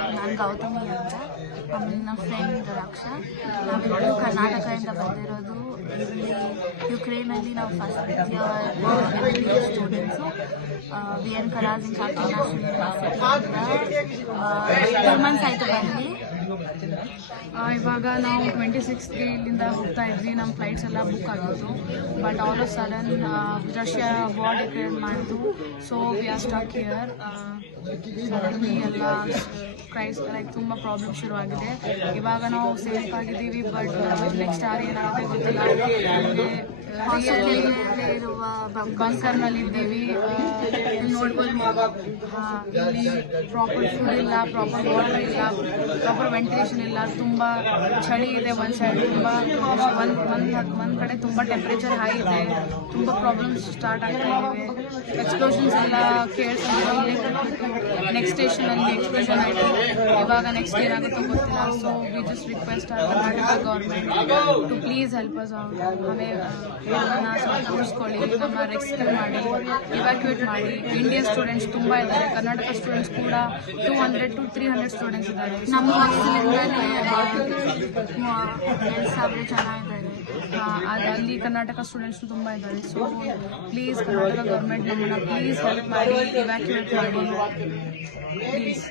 ನಾನು ಗೌತಮಿ ಅಂತ, ನನ್ನ ಫ್ರೆಂಡ್ ರಕ್ಷಾ. ನಾವಿಬ್ಬರು ಕರ್ನಾಟಕದಿಂದ ಬಂದಿರೋದು. ಇಲ್ಲಿ ಯುಕ್ರೇನಲ್ಲಿ ನಾವು first year students. V N Karazin international university 2 months ಆಯಿತು ಬಂದು. ಇವಾಗ ನಾವು 26th ಇಲ್ಲಿಂದ ಹೋಗ್ತಾ ಇದ್ವಿ. ನಮ್ಮ ಫ್ಲೈಟ್ಸ್ ಎಲ್ಲ ಬುಕ್ ಆಗಿತ್ತು. But all of sudden Russia war declare ಮಾಡಿತು. So we are stuck here. Suddenly ಎಲ್ಲ ಲೈಕ್ ತುಂಬ ಪ್ರಾಬ್ಲಮ್ ಶುರುವಾಗಿದೆ. ಇವಾಗ ನಾವು ಸೇಫ್ ಆಗಿದ್ದೀವಿ. ಬಟ್ ನೆಕ್ಸ್ಟ್ ಯಾರು ಏನಾಗುತ್ತೆ ಗೊತ್ತಿಲ್ಲ. ಇರುವ ಬಂಕರ್ನಲ್ಲಿ ಇದ್ದೀವಿ. ನೋಡ್ಬೋದು, ಇಲ್ಲಿ ಪ್ರಾಪರ್ ಫುಡ್ ಇಲ್ಲ, ಪ್ರಾಪರ್ ವಾಟರ್ ಇಲ್ಲ, ಪ್ರಾಪರ್ ವೆಂಟಿಲೇಷನ್ ಇಲ್ಲ. ತುಂಬ ಚಳಿ ಇದೆ ಒಂದು ಸೈಡ್. ತುಂಬ ಒಂದು ಕಡೆ ತುಂಬ ಟೆಂಪ್ರೇಚರ್ ಹೈ ಇದೆ. ತುಂಬ ಪ್ರಾಬ್ಲಮ್ಸ್ ಸ್ಟಾರ್ಟ್ ಆಗ್ತಾ ಇದ್ದಾವೆ. ಎಕ್ಸ್ಪ್ಲೋಷನ್ಸ್ ಎಲ್ಲ ಕೇಳ್ಕೊಂಡಿದ್ದೀವಿ. ನೆಕ್ಸ್ಟ್ ಸ್ಟೇಷನಲ್ಲಿ ಎಕ್ಸ್ಪ್ಲೋಷನ್ ಆಯಿತು. ಇವಾಗ ನೆಕ್ಸ್ಟ್ ಏನಾಗುತ್ತೋ ಗೊತ್ತಿಲ್ಲ. So we just request Karnataka government to please help us. ಸ್ವಲ್ಪ ಉಳಿಸ್ಕೊಳ್ಳಿ, ನಮ್ಮ ರೆಸ್ಕ್ಯೂ ಮಾಡಿ, ಇವ್ಯಾಕ್ಯುಯೇಟ್ ಮಾಡಿ. ಇಂಡಿಯನ್ ಸ್ಟೂಡೆಂಟ್ಸ್ ತುಂಬ ಇದ್ದಾರೆ. ಕರ್ನಾಟಕ ಸ್ಟೂಡೆಂಟ್ಸ್ ಕೂಡ 200 to 300 ಸ್ಟೂಡೆಂಟ್ಸ್ ಇದ್ದಾರೆ. ನಮ್ಮ ಹಾಸ್ಟೆಲಿಂದಲೇ 2,000 ಜನ ಇದ್ದಾರೆ. ಅಲ್ಲಿ ಕರ್ನಾಟಕ ಸ್ಟೂಡೆಂಟ್ಸ್ ತುಂಬ ಇದ್ದಾರೆ. ಸೊ ಪ್ಲೀಸ್ ಕರ್ನಾಟಕ ಗೌರ್ಮೆಂಟ್ ನಮ್ಮನ್ನು ಪ್ಲೀಸ್ ಹೆಲ್ಪ್ ಮಾಡಿ, ಇವ್ಯಾಕ್ಯುಯೇಟ್ ಮಾಡಿ ಪ್ಲೀಸ್.